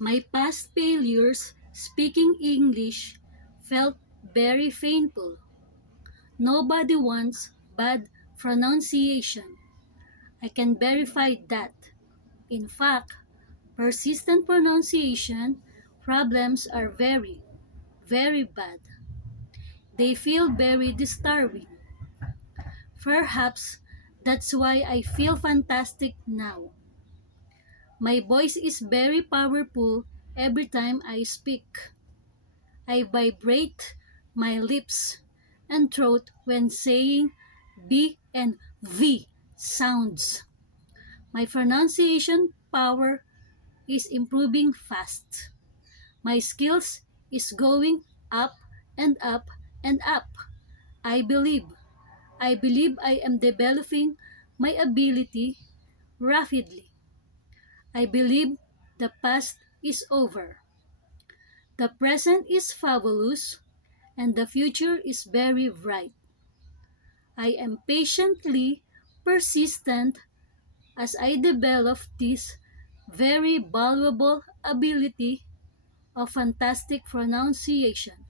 My past failures speaking English felt very painful. Nobody wants bad pronunciation. I can verify that. In fact, persistent pronunciation problems are very, very bad. They feel very disturbing. Perhaps that's why I feel fantastic now. My voice is very powerful every time I speak. I vibrate my lips and throat when saying B and V sounds. My pronunciation power is improving fast. My skills is going up and up and up. I believe. I believe I am developing my ability rapidly. I believe the past is over. The present is fabulous and the future is very bright. I am patiently persistent as I develop this very valuable ability of fantastic pronunciation.